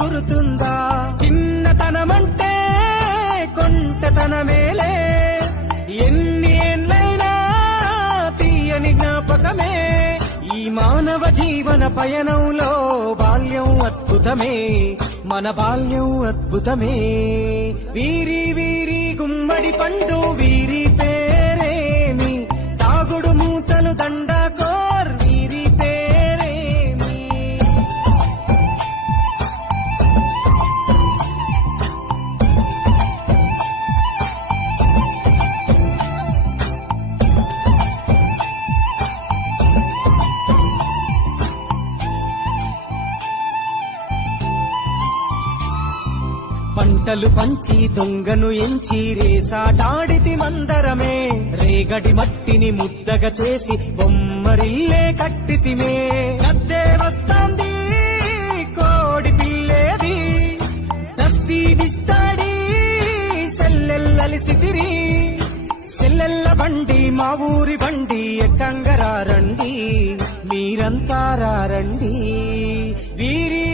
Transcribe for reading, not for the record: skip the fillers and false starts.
గురుతుందా చిన్నతనమంటే కొంటతనమేలే ఎన్ని ఏళ్ళైనా తీయని జ్ఞాపకమే ఈ మానవ జీవన పయనంలో బాల్యం అద్భుతమే మన బాల్యం అద్భుతమే వీరి వీరి గుమ్మడి పండు వీరి పేరేమి తాగుడు మూతలు దండాకోర్ వీరి పేరేమి పంటలు పంచి దొంగను ఎంచి రేసాటాడితి మందరమే రేగడి మట్టిని ముద్దగా చేసి బొమ్మరిల్లే కట్టితిమే గద్దే వస్తాంది కోడి పిల్లేది దస్తీ బిస్తాడి సెల్లెల్లలిసితిరి సెల్లెల్ల బండి మా ఊరి బండి ఎక్కంగరారండి మీరంతా రారండి వీరి